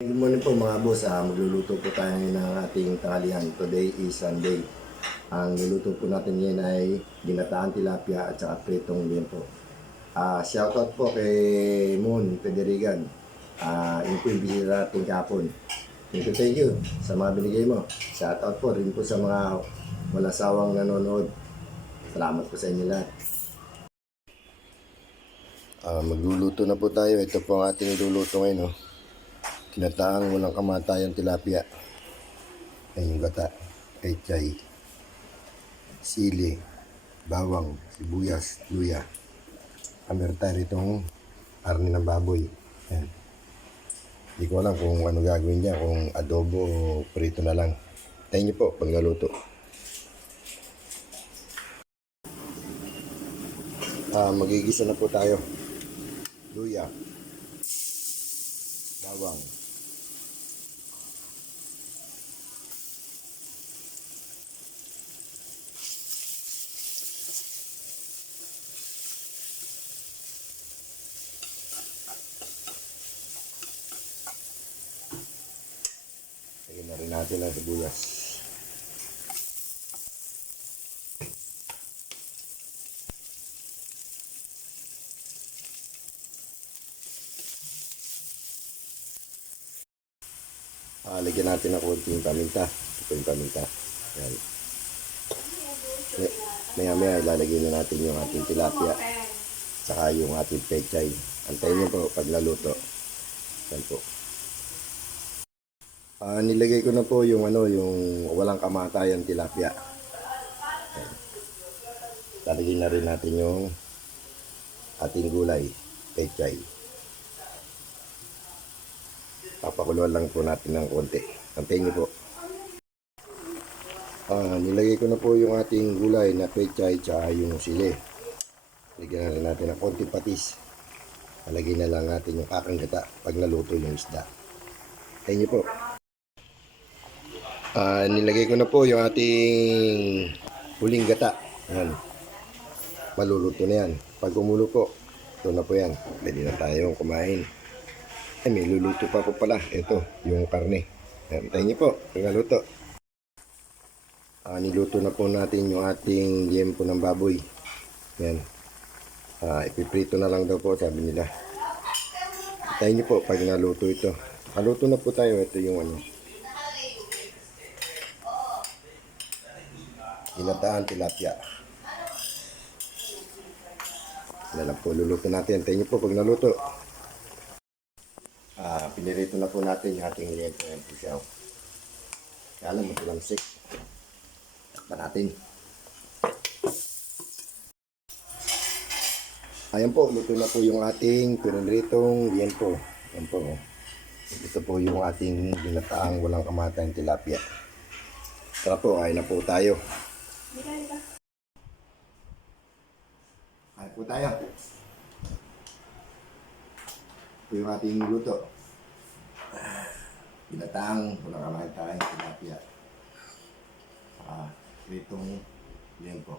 Good morning po mga boss. Magluluto po tayo ng ating tanghalian. Today is Sunday. Ang luluto po natin ngayon ay ginataan tilapia at saka pritong liempo. Shoutout po kay Moon Federigan. Yun po yung bisita natin kapon. Thank you sa mga binigay mo. Shoutout po rin po sa mga walang sawang nanonood. Salamat po sa inyo lahat. Magluluto na po tayo. Ito po ang ating luluto ngayon. Kinataang walang kamatayang tilapia. Ay yung gata, pechay, sili, bawang, sibuyas, luya. Meron tayo itong karne ng baboy. Ayan. Hindi ko alam kung ano gagawin niya, kung adobo o prito na lang. Tayo niyo po pag naluto. Magigisa na po tayo. Luya, bawang, lagyan na rin natin ang sibuyas. Lagyan natin ng konting paminta. Ito po yung paminta. Yan. Maya ilalagay na natin yung ating tilapia saka yung ating pechay. Antayin nyo po pag naluto. Yan po. Nilagay ko na po yung yung walang kamatayan tilapia. Yan. Lalagay na rin natin yung ating gulay, pechay. Papakuluan lang po natin ng konti. Antayin nyo po. Nilagay ko na po yung ating gulay na pechay tsaka yung sili. Lagyan na rin natin ng konting patis. Nalagay na lang natin yung kakang gata pag naluto yung isda. Antayin nyo po. Nilagay ko na po yung ating huling gata. Ayan. Maluluto na yan. Pag umulo po, ito na po yan. Pwede na tayong kumain. Ay, may luluto pa po pala. Ito, yung karne. Antayin nyo po, pag naluto. Niluto na po natin yung ating liempo ng baboy. Yan. Ipiprito na lang daw po, sabi nila. Antayin nyo po, pag naluto ito. Naluto na po tayo. Ito yung ginataan tilapia. Yan lang po, luluto natin. Antayin nyo po, pag naluto. Pinirito na po natin yung ating liempo. Yan po siya. Kaya lang, matulamsik. Takpan natin. Ayan po, luto na po yung ating pinritong liempo. Ayan po. Ito po yung ating ginataang walang kamatayang tilapia. Tara po, kain na po tayo. Kain po tayo. Ito yung ating luto. Ginataang walang kamatayang tilapia. Pritong liempo.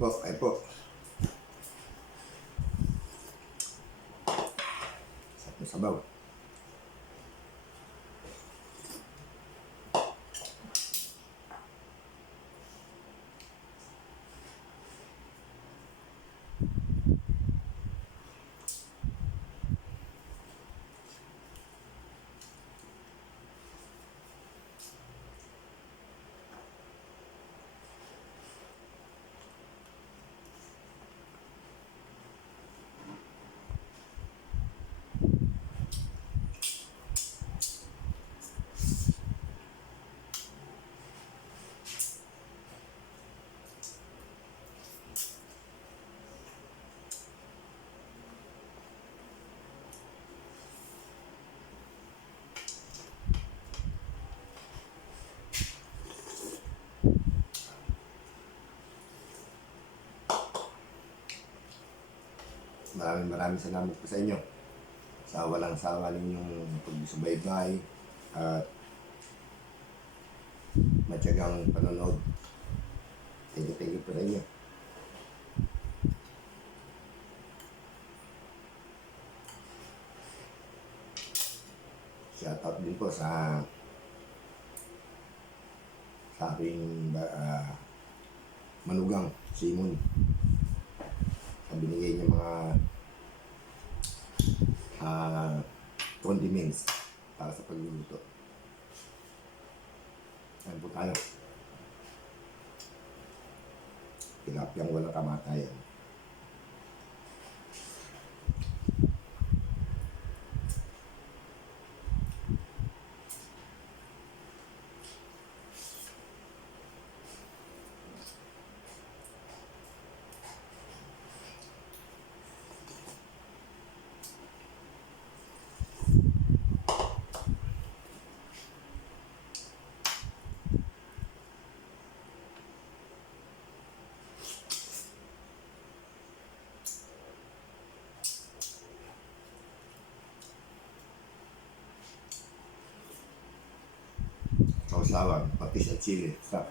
Kain po. Sarap na sabaw. Maraming salamat po sa inyo sa walang sawa ninyong pagsubaybay at matyagang panonood. Thank you po sa inyo. Shout out din po sa aking manugang, Simon. Sa binigay niya mga condiments para sa pagluluto. Ayan po tayo. Tilapiyang walang kamatayan. Sausawan, patis at chili. Stop.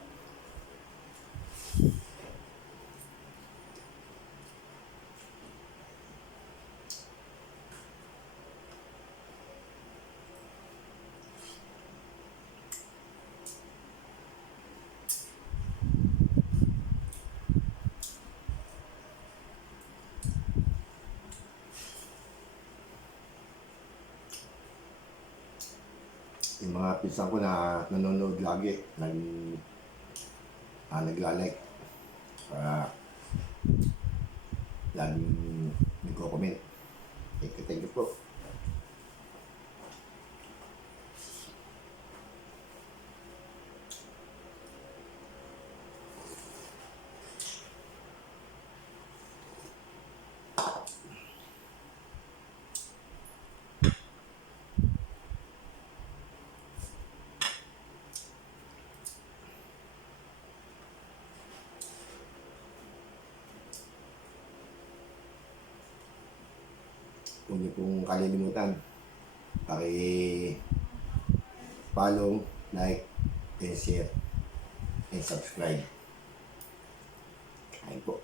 Yung mga pinsan ko na nanonood lagi, nagla-like, laging nagko-comment. Thank you po. Huwag niyo pong kalilimutan, paki-follow, like, and share, and subscribe. Kain po.